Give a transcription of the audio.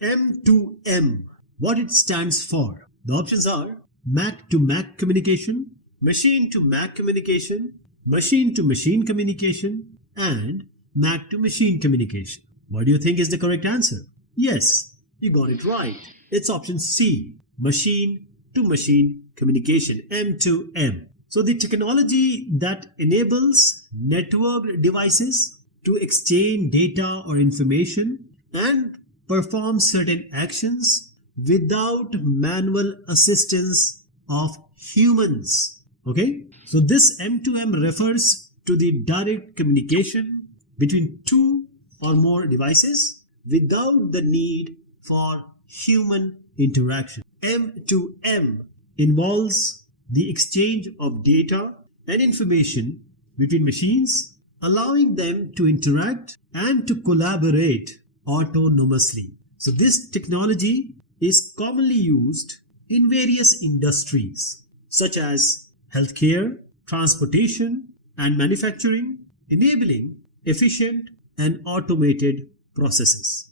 M2M. What it stands for? The options are Mac to Mac communication, machine to Mac communication, machine to machine communication, and Mac to machine communication. What do you think is the correct answer? Yes, you got it right. It's option C, machine to machine communication, M2M. So the technology that enables networked devices to exchange data or information and perform certain actions without manual assistance of humans. Okay, so this M2M refers to the direct communication between two or more devices without the need for human interaction. M2M involves the exchange of data and information between machines, allowing them to interact and to collaborate autonomously. So this technology is commonly used in various industries such as healthcare, transportation, and manufacturing, enabling efficient and automated processes.